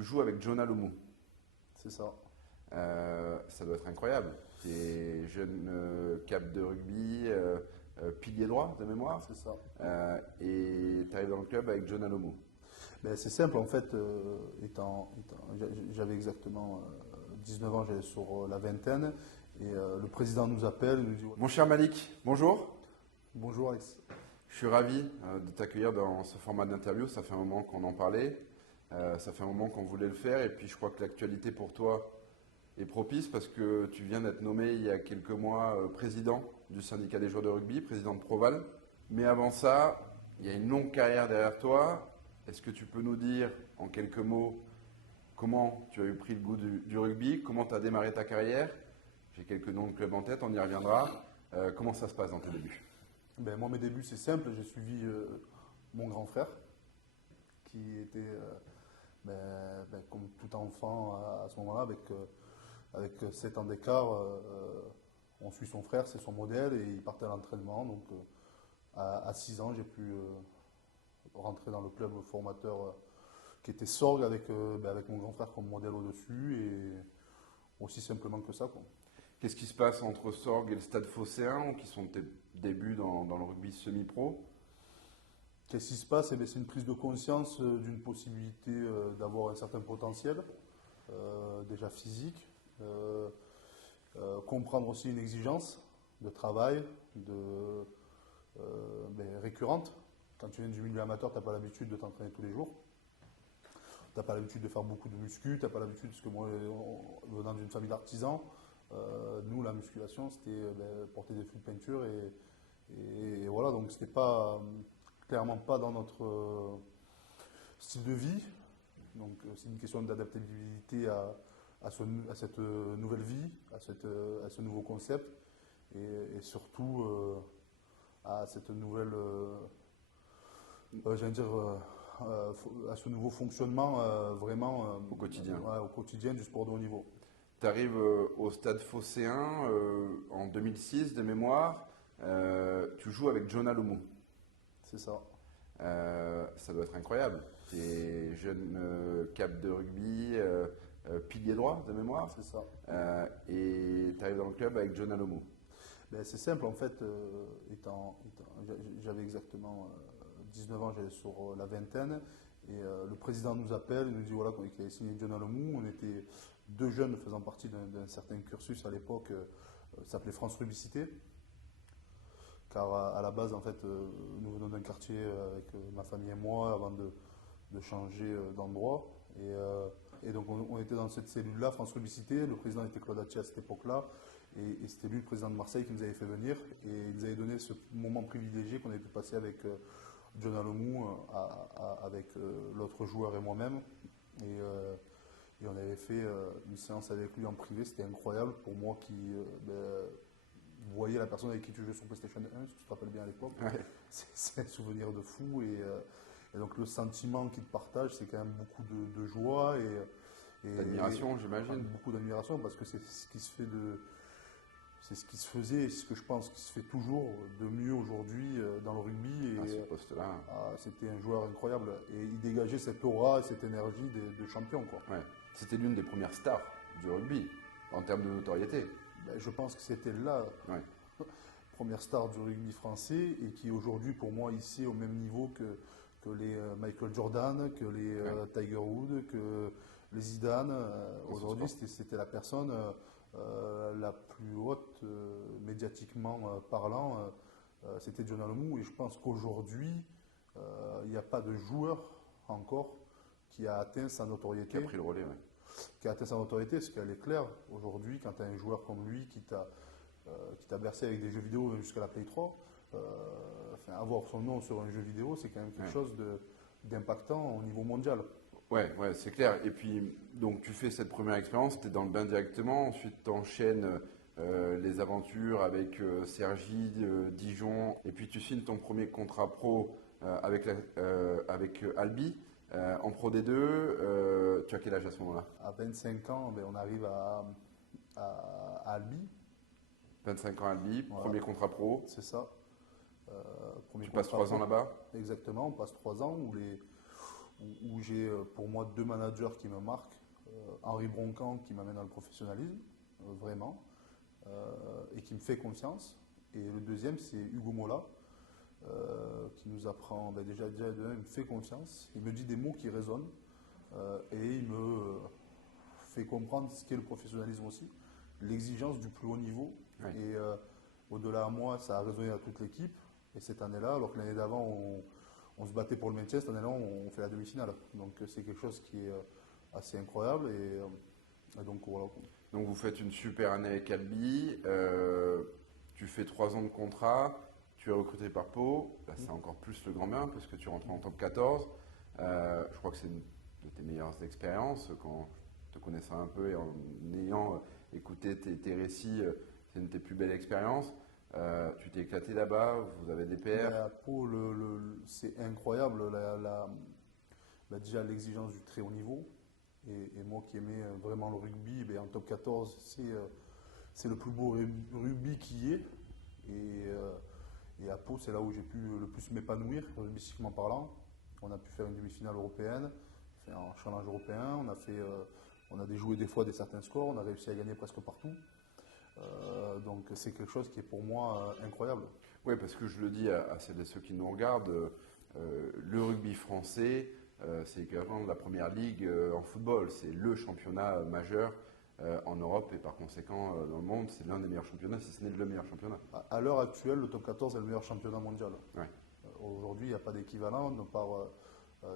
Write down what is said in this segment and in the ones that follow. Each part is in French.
tu joues avec Jonah Lomu. C'est ça. Ça doit être incroyable. Tu es jeune cap de rugby, pilier droit de mémoire. C'est ça. Et tu arrives dans le club avec Jonah Lomu. Ben, c'est simple, en fait, j'avais exactement 19 ans, j'allais sur la vingtaine, et le président nous appelle, il nous dit Mon cher Malik, bonjour. bonjour Alex. Je suis ravi de t'accueillir dans ce format d'interview. Ça fait un moment qu'on en parlait, ça fait un moment qu'on voulait le faire, et puis je crois que l'actualité pour toi est propice parce que tu viens d'être nommé il y a quelques mois président du syndicat des joueurs de rugby, président de Proval. Mais avant ça, il y a une longue carrière derrière toi. Est-ce que tu peux nous dire en quelques mots comment tu as eu pris le goût du rugby, comment tu as démarré ta carrière? J'ai quelques noms de clubs en tête, on y reviendra. Comment ça se passe dans tes débuts? Ben, moi, mes débuts, c'est simple, j'ai suivi mon grand frère, qui était, comme tout enfant à ce moment-là, avec 7 ans d'écart, on suit son frère, c'est son modèle, et il partait à l'entraînement. Donc, à 6 ans, j'ai pu rentrer dans le club formateur qui était Sorgue avec mon grand frère comme modèle au-dessus, et aussi simplement que ça, quoi. Qu'est-ce qui se passe entre Sorgue et le Stade Phocéen, qui sont tes débuts dans le rugby semi-pro? Qu'est-ce qui se passe? Eh bien, c'est une prise de conscience d'une possibilité d'avoir un certain potentiel, déjà physique, comprendre aussi une exigence de travail, récurrente. Quand tu viens du milieu amateur, tu n'as pas l'habitude de t'entraîner tous les jours. Tu n'as pas l'habitude de faire beaucoup de muscu, tu n'as pas l'habitude, parce que moi, venant d'une famille d'artisans, nous, la musculation, c'était porter des fûts de peinture, et voilà, donc c'était pas, clairement pas dans notre style de vie. Donc c'est une question d'adaptabilité à cette nouvelle vie, à ce nouveau concept, et surtout à cette nouvelle, à ce nouveau fonctionnement vraiment Au quotidien. au quotidien du sport de haut niveau. Tu arrives au Stade Phocéen en 2006 de mémoire. Tu joues avec Jonah Lomu. C'est ça. Ça doit être incroyable. Tu es jeune cap de rugby, pilier droit de mémoire. C'est ça. Et tu arrives dans le club avec Jonah Lomu. Ben, c'est simple, en fait, j'avais exactement 19 ans, j'allais sur la vingtaine, et le président nous appelle, il nous dit voilà, qu'il avait signé Jonah Lomu. On était deux jeunes faisant partie d'un certain cursus à l'époque, s'appelait France Rugby Cité, car à la base, en fait, nous venons d'un quartier avec ma famille et moi avant de changer d'endroit, et donc on était dans cette cellule-là, France Rugby Cité. Le président était Claude Attias à cette époque-là. Et c'était lui, le président de Marseille, qui nous avait fait venir, et il nous avait donné ce moment privilégié qu'on avait pu passer avec Jonah Lomu, avec l'autre joueur et moi-même. Et on avait fait une séance avec lui en privé. C'était incroyable pour moi qui voyais la personne avec qui tu jouais sur PlayStation 1, si tu te rappelles bien à l'époque. Ouais. C'est un souvenir de fou. Et donc le sentiment qu'il te partage, c'est quand même beaucoup de joie et D'admiration, j'imagine. beaucoup d'admiration, parce que c'est ce qui se fait c'est ce qui se faisait, et ce que je pense qui se fait toujours de mieux aujourd'hui dans le rugby. À Et ce poste-là. c'était un joueur incroyable. Et il dégageait cette aura et cette énergie de champion, quoi. Ouais. C'était l'une des premières stars du rugby en termes de notoriété. Ben, je pense que c'était la Ouais. première star du rugby français, et qui aujourd'hui, pour moi, ici, au même niveau que les Michael Jordan, que les Tiger Woods, que les Zidane. Aujourd'hui, c'était la personne la plus haute, médiatiquement parlant, c'était Jonah Lomu. Et je pense qu'aujourd'hui, il n'y a pas de joueur encore qui a atteint sa notoriété. Qui a pris le relais, ouais. Qui a atteint sa notoriété, parce qu'elle est claire. Aujourd'hui, quand tu as un joueur comme lui qui t'a bercé avec des jeux vidéo jusqu'à la Play 3, avoir son nom sur un jeu vidéo, c'est quand même quelque chose d'impactant au niveau mondial. Ouais, c'est clair. Et puis, donc, tu fais cette première expérience, tu es dans le bain directement. Ensuite, tu enchaînes les aventures avec Cergy, Dijon. Et puis, tu signes ton premier contrat pro avec Albi. En Pro D2, tu as quel âge à ce moment-là? À 25 ans, on arrive à Albi. 25 ans à Albi, Voilà. premier contrat pro. C'est ça. Tu passes 3 ans là-bas? Exactement, on passe 3 ans où où j'ai pour moi 2 managers qui me marquent. Henri Broncan qui m'amène dans le professionnalisme, vraiment, et qui me fait confiance. Et le deuxième, c'est Hugo Mola, qui nous apprend, déjà de un, il me fait confiance, il me dit des mots qui résonnent, et il me fait comprendre ce qu'est le professionnalisme aussi, l'exigence du plus haut niveau. Oui. Et au-delà de moi, ça a résonné à toute l'équipe. Et cette année-là, alors que l'année d'avant, on se battait pour le maintien, cette année-là, on fait la demi-finale. Donc c'est quelque chose qui est assez incroyable. Et donc voilà. Donc vous faites une super année avec Albi, tu fais 3 ans de contrat, tu es recruté par Pau, là c'est encore plus le grand bain parce que tu rentres en top 14. Je crois que c'est une de tes meilleures expériences quand te connaissant un peu et en ayant écouté tes récits, c'est une de tes plus belles expériences. Tu t'es éclaté là-bas, vous avez des pairs. À Pau, c'est incroyable, déjà l'exigence du très haut niveau. Et moi qui aimais vraiment le rugby, en top 14, c'est le plus beau rugby qui est. Et à Pau, c'est là où j'ai pu le plus m'épanouir, rugbystiquement parlant. On a pu faire une demi-finale européenne, faire un challenge européen, on a joué des fois des certains scores, on a réussi à gagner presque partout. Donc c'est quelque chose qui est pour moi incroyable. Oui, parce que je le dis à celles et ceux qui nous regardent, le rugby français, c'est équivalent de la première ligue en football. C'est le championnat majeur en Europe et par conséquent dans le monde. C'est l'un des meilleurs championnats, si ce n'est le meilleur championnat. À l'heure actuelle, le top 14 est le meilleur championnat mondial. Ouais. Aujourd'hui, il n'y a pas d'équivalent de par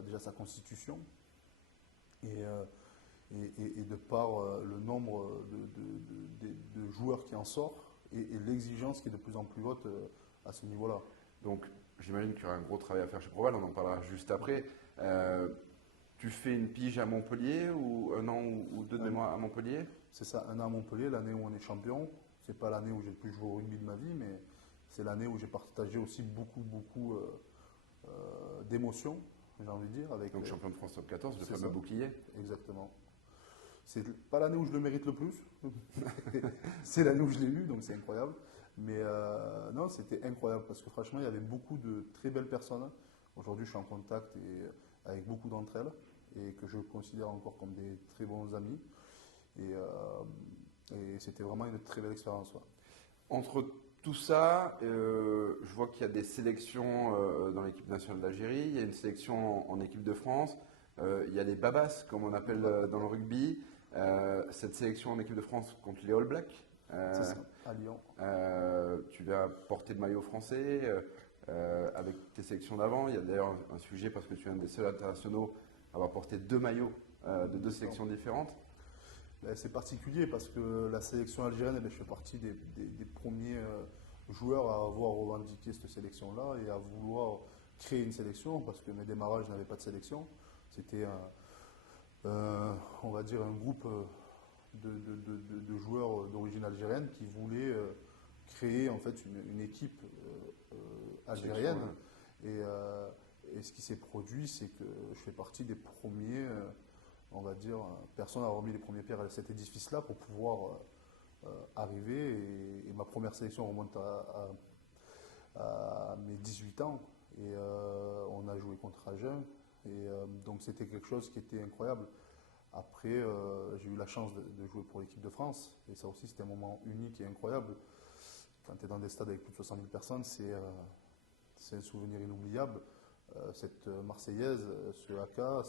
déjà sa constitution et de par le nombre de joueurs qui en sortent et l'exigence qui est de plus en plus haute à ce niveau-là. Donc, j'imagine qu'il y aura un gros travail à faire chez Proval, on en parlera juste après. Tu fais une pige à Montpellier ou un an ou 2 de mémoire à Montpellier? C'est ça, un an à Montpellier, l'année où on est champion. C'est pas l'année où j'ai le plus joué au rugby de ma vie, mais c'est l'année où j'ai partagé aussi beaucoup d'émotions, j'ai envie de dire. Donc champion de France top 14, le fameux ça. Bouclier. Exactement. C'est pas l'année où je le mérite le plus, c'est l'année où je l'ai eu, donc c'est incroyable. Mais non, c'était incroyable parce que franchement, il y avait beaucoup de très belles personnes. Aujourd'hui, je suis en contact avec beaucoup d'entre elles et que je considère encore comme des très bons amis. Et c'était vraiment une très belle expérience. Ouais. Entre tout ça, je vois qu'il y a des sélections dans l'équipe nationale d'Algérie, il y a une sélection en équipe de France, il y a les babas, comme on appelle dans le rugby. Cette sélection en équipe de France contre les All Blacks. C'est ça, à Lyon. Tu vas porter le maillot français avec tes sélections d'avant. Il y a d'ailleurs un sujet parce que tu es un des seuls internationaux à avoir porté 2 maillots de 2 sélections différentes. C'est particulier parce que la sélection algérienne, je fais partie des premiers joueurs à avoir revendiqué cette sélection-là et à vouloir créer une sélection parce que mes démarrages n'avaient pas de sélection. C'était on va dire un groupe de joueurs d'origine algérienne qui voulaient créer en fait une équipe algérienne. Et ce qui s'est produit, c'est que je fais partie des premiers, on va dire, personne n'a remis les premières pierres à cet édifice-là pour pouvoir arriver. Et ma première sélection remonte à mes 18 ans. Et on a joué contre Agen. Et donc c'était quelque chose qui était incroyable. Après, j'ai eu la chance de jouer pour l'équipe de France. Et ça aussi, c'était un moment unique et incroyable. Quand tu es dans des stades avec plus de 60 000 personnes, c'est un souvenir inoubliable. Cette Marseillaise, ce haka,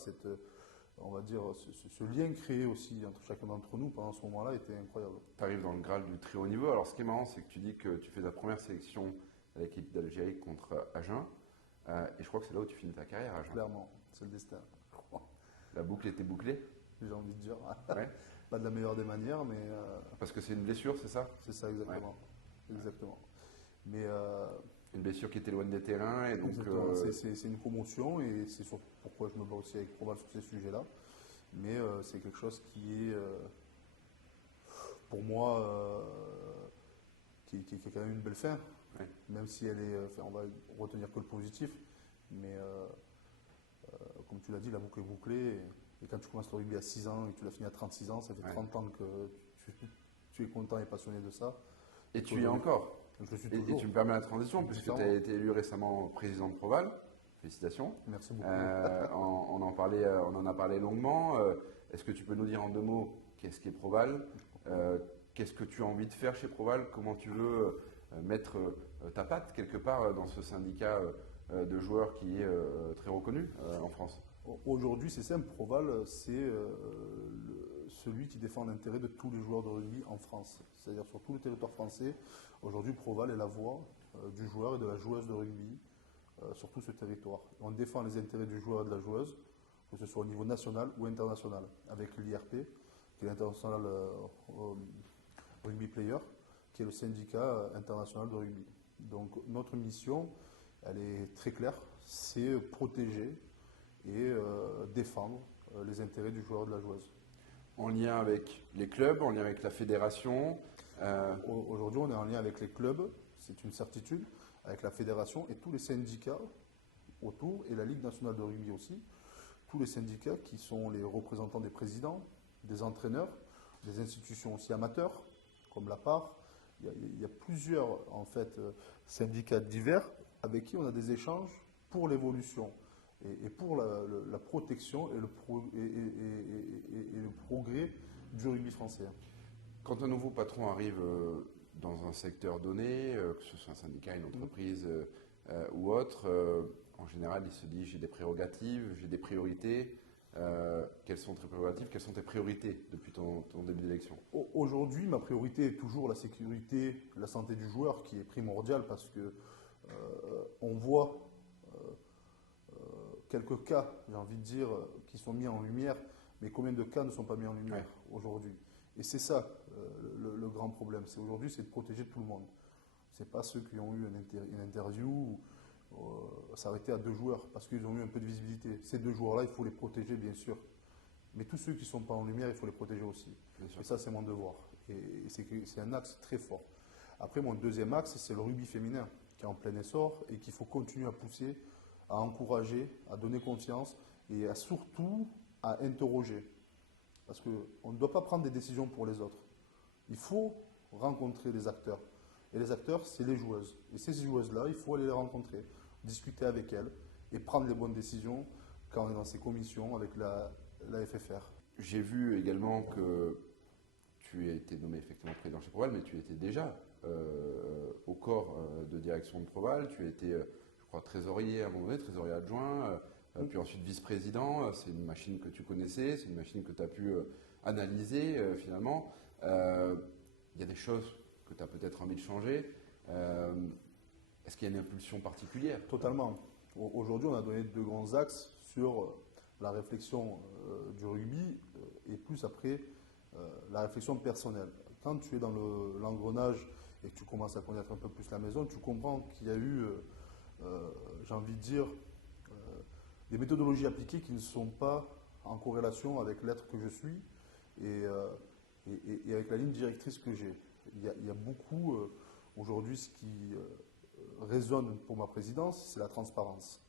on va dire, ce lien créé aussi entre chacun d'entre nous pendant ce moment-là était incroyable. Tu arrives dans le Graal du très haut niveau. Alors, ce qui est marrant, c'est que tu dis que tu fais ta première sélection à l'équipe d'Algérie contre Agen. Et je crois que c'est là où tu finis ta carrière, Agen. Clairement, c'est le destin. La boucle était bouclée, j'ai envie de dire. ouais. Pas de la meilleure des manières, mais. Parce que c'est une blessure, c'est ça? C'est ça, exactement. Ouais. Exactement. Mais. Une blessure qui était loin des terrains. Et donc, c'est une commotion et c'est pourquoi je me bats aussi avec Proval sur ces sujets-là. Mais c'est quelque chose qui est, pour moi, qui est quand même une belle fin. Ouais. Même si elle est. On va retenir que le positif. Mais comme tu l'as dit, la boucle est bouclée. Et quand tu commences le rugby à 6 ans et que tu l'as fini à 36 ans, ça fait 30 ans que tu es content et passionné de ça. Et tu y es encore. Je le suis toujours. Et tu me permets la transition, puisque tu as été élu récemment président de Proval. Félicitations. Merci beaucoup. On en a parlé longuement. Est-ce que tu peux nous dire en 2 mots qu'est-ce qu'est Proval? Qu'est-ce que tu as envie de faire chez Proval? Comment tu veux mettre ta patte quelque part dans ce syndicat de joueurs qui est très reconnu en France? Aujourd'hui, c'est simple. Proval, c'est celui qui défend l'intérêt de tous les joueurs de rugby en France. C'est-à-dire sur tout le territoire français. Aujourd'hui, Proval est la voix du joueur et de la joueuse de rugby sur tout ce territoire. On défend les intérêts du joueur et de la joueuse, que ce soit au niveau national ou international, avec l'IRP, qui est l'International Rugby Player, qui est le syndicat international de rugby. Donc notre mission, elle est très claire, c'est protéger et défendre les intérêts du joueur et de la joueuse. En lien avec les clubs, en lien avec la fédération? Aujourd'hui, on est en lien avec les clubs, c'est une certitude, avec la fédération et tous les syndicats autour, et la Ligue nationale de rugby aussi, tous les syndicats qui sont les représentants des présidents, des entraîneurs, des institutions aussi amateurs, comme la PAR. Il y a plusieurs en fait, syndicats divers avec qui on a des échanges pour l'évolution et pour la protection et le progrès du rugby français. Quand un nouveau patron arrive dans un secteur donné, que ce soit un syndicat, une entreprise ou autre, en général, il se dit j'ai des prérogatives, j'ai des priorités. Quelles sont tes prérogatives, quelles sont tes priorités depuis ton début d'élection? Aujourd'hui, ma priorité est toujours la sécurité, la santé du joueur qui est primordiale parce que on voit quelques cas, j'ai envie de dire, qui sont mis en lumière, mais combien de cas ne sont pas mis en lumière aujourd'hui? Et c'est ça le grand problème. C'est aujourd'hui, c'est de protéger tout le monde. C'est pas ceux qui ont eu une interview s'arrêter à 2 joueurs parce qu'ils ont eu un peu de visibilité. Ces 2 joueurs-là, il faut les protéger, bien sûr. Mais tous ceux qui ne sont pas en lumière, il faut les protéger aussi. Et ça, c'est mon devoir. Et c'est un axe très fort. Après, mon deuxième axe, c'est le rugby féminin qui est en plein essor et qu'il faut continuer à pousser, à encourager, à donner confiance et surtout à interroger. Parce qu'on ne doit pas prendre des décisions pour les autres. Il faut rencontrer les acteurs. Et les acteurs, c'est les joueuses. Et ces joueuses-là, il faut aller les rencontrer, discuter avec elles et prendre les bonnes décisions quand on est dans ces commissions avec la FFR. J'ai vu également que tu as été nommé effectivement président chez Proval, mais tu étais déjà au corps de direction de Proval. Tu as été, je crois, trésorier à un moment donné, trésorier adjoint, puis ensuite vice-président. C'est une machine que tu connaissais, c'est une machine que tu as pu analyser finalement. Il y a des choses que tu as peut-être envie de changer. Est-ce qu'il y a une impulsion particulière? Totalement. Aujourd'hui, on a donné 2 grands axes sur la réflexion du rugby et plus après la réflexion personnelle. Quand tu es dans l'engrenage et que tu commences à connaître un peu plus la maison, tu comprends qu'il y a eu, j'ai envie de dire, des méthodologies appliquées qui ne sont pas en corrélation avec l'être que je suis et avec la ligne directrice que j'ai. Il y a beaucoup, aujourd'hui, ce qui résonne pour ma présidence, c'est la transparence,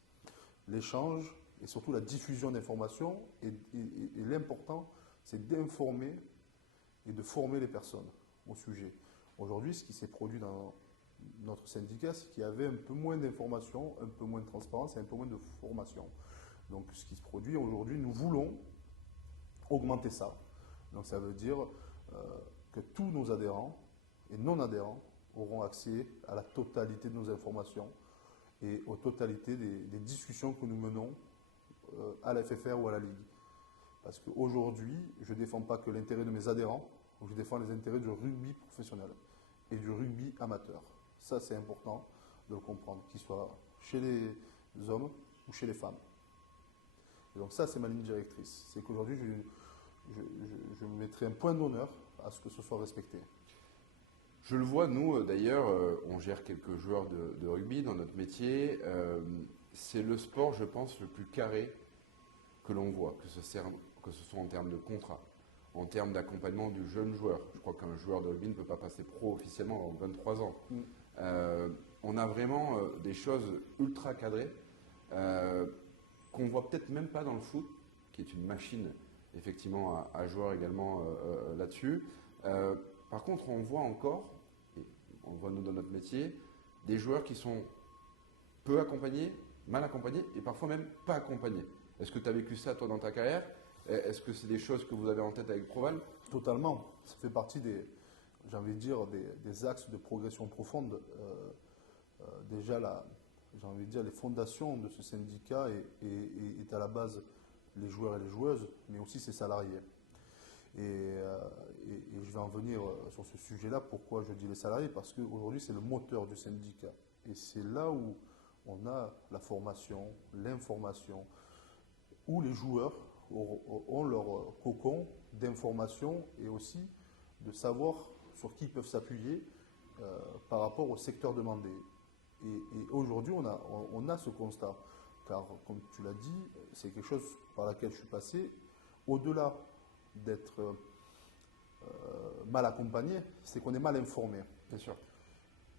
l'échange et surtout la diffusion d'informations. Et l'important, c'est d'informer et de former les personnes au sujet. Aujourd'hui, ce qui s'est produit dans notre syndicat, c'est qu'il y avait un peu moins d'informations, un peu moins de transparence et un peu moins de formation. Donc, ce qui se produit aujourd'hui, nous voulons augmenter ça. Donc, ça veut dire que tous nos adhérents et non-adhérents auront accès à la totalité de nos informations et aux totalités des discussions que nous menons à la FFR ou à la Ligue. Parce qu'aujourd'hui, je ne défends pas que l'intérêt de mes adhérents, je défends les intérêts du rugby professionnel et du rugby amateur. Ça, c'est important de le comprendre, qu'il soit chez les hommes ou chez les femmes. Et donc ça, c'est ma ligne directrice. C'est qu'aujourd'hui, je mettrai un point d'honneur à ce que ce soit respecté. Je le vois, nous d'ailleurs, on gère quelques joueurs de rugby dans notre métier. C'est le sport, je pense, le plus carré que l'on voit, que ce soit en termes de contrat, en termes d'accompagnement du jeune joueur. Je crois qu'un joueur de rugby ne peut pas passer pro officiellement avant 23 ans. On a vraiment des choses ultra cadrées qu'on ne voit peut-être même pas dans le foot, qui est une machine effectivement à joueur également là-dessus. Par contre, on voit encore, et on le voit nous dans notre métier, des joueurs qui sont peu accompagnés, mal accompagnés et parfois même pas accompagnés. Est-ce que tu as vécu ça toi dans ta carrière? Est-ce que c'est des choses que vous avez en tête avec Proval? Totalement. Ça fait partie j'ai envie de dire, des axes de progression profonde. Déjà, j'ai envie de dire, les fondations de ce syndicat est à la base les joueurs et les joueuses, mais aussi ses salariés. Et je vais en venir sur ce sujet-là. Pourquoi je dis les salariés? Parce qu'aujourd'hui, c'est le moteur du syndicat. Et c'est là où on a la formation, l'information, où les joueurs ont leur cocon d'information et aussi de savoir sur qui ils peuvent s'appuyer par rapport au secteur demandé. Et aujourd'hui, on a ce constat. Car, comme tu l'as dit, c'est quelque chose par laquelle je suis passé. Au-delà d'être mal accompagné, c'est qu'on est mal informé. Bien sûr.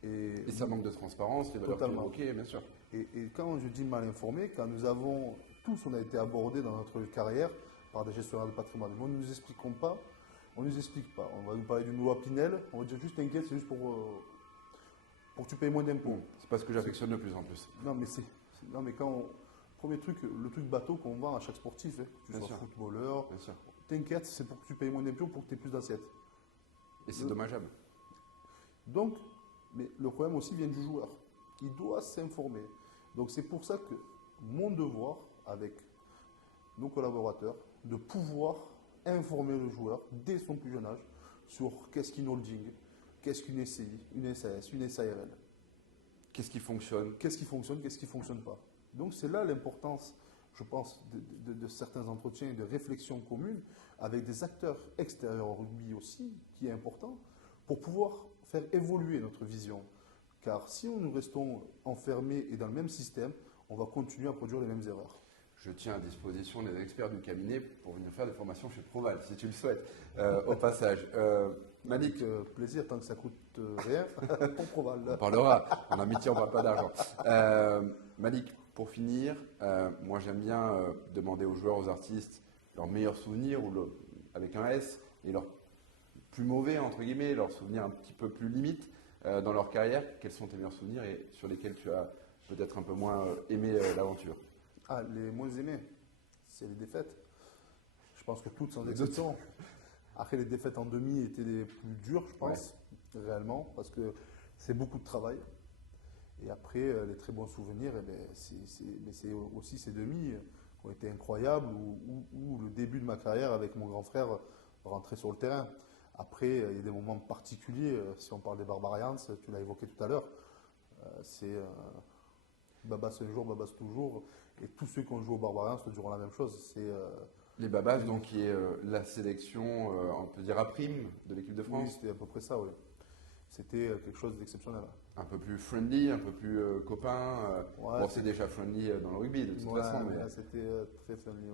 Et ça manque de transparence, les valeurs totalement. évoquées, bien sûr. Et quand je dis mal informé, quand on a été abordés dans notre carrière par des gestionnaires de patrimoine. Mais on ne nous explique pas. On va nous parler d'une loi Pinel, on va dire juste t'inquiète, c'est juste pour que tu payes moins d'impôts. C'est pas ce que j'affectionne le plus en plus. Non, mais premier truc, le truc bateau qu'on vend à chaque sportif, que tu sois footballeur, t'inquiète, c'est pour que tu payes moins d'impôts, pour que tu aies plus d'assiettes. Et c'est dommageable. Donc, mais le problème aussi vient du joueur. Il doit s'informer. Donc c'est pour ça que mon devoir, avec nos collaborateurs, de pouvoir informer le joueur dès son plus jeune âge sur qu'est-ce qu'une holding, qu'est-ce qu'une SCI, une SAS, une SARL. Qu'est-ce qui fonctionne? Qu'est-ce qui ne fonctionne pas. Donc c'est là l'importance, je pense, de certains entretiens et de réflexions communes avec des acteurs extérieurs au rugby aussi, qui est important, pour pouvoir faire évoluer notre vision. Car si nous restons enfermés et dans le même système, on va continuer à produire les mêmes erreurs. Je tiens à disposition des experts du cabinet pour venir faire des formations chez Proval, si tu le souhaites, au passage. Malik, plaisir, tant que ça coûte rien, pour Proval. On parlera, en amitié on ne parle pas d'argent. Malik, pour finir, moi j'aime bien demander aux joueurs, aux artistes, leurs meilleurs souvenirs, avec un S, et leurs plus mauvais, entre guillemets, leurs souvenirs un petit peu plus limites dans leur carrière. Quels sont tes meilleurs souvenirs et sur lesquels tu as peut-être un peu moins aimé l'aventure? Les moins aimés, c'est les défaites. Je pense que toutes sans exception. Après, les défaites en demi étaient les plus dures, je pense, réellement, parce que c'est beaucoup de travail. Et après, les très bons souvenirs, c'est aussi ces demi qui ont été incroyables, où le début de ma carrière avec mon grand frère rentrait sur le terrain. Après, il y a des moments particuliers, si on parle des Barbarians, tu l'as évoqué tout à l'heure, c'est Babas un jour, Babas toujours. Et tous ceux qui ont joué aux Barbarians te diront la même chose. Les Babas, donc, qui est la sélection, on peut dire, à prime de l'équipe de France. Oui, c'était à peu près ça, oui. C'était quelque chose d'exceptionnel. Un peu plus friendly, un peu plus copain. Bon, c'est déjà friendly dans le rugby, de toute façon. Mais là, c'était très friendly.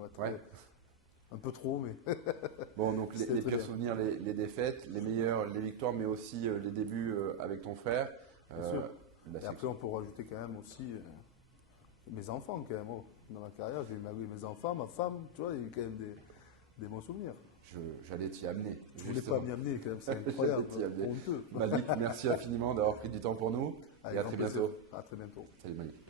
Un peu trop, mais. Bon, donc les pires souvenirs, les défaites, les meilleurs, les victoires, mais aussi les débuts avec ton frère. Bien sûr. Et après, on peut rajouter quand même aussi mes enfants, quand même. Dans ma carrière, j'ai eu mes enfants, ma femme, tu vois, il y a eu quand même des bons souvenirs. J'allais t'y amener. Je ne voulais pas m'y amener, quand même, c'est incroyable. Malik, merci infiniment d'avoir pris du temps pour nous. Et à très bientôt. À très bientôt. Salut Malik.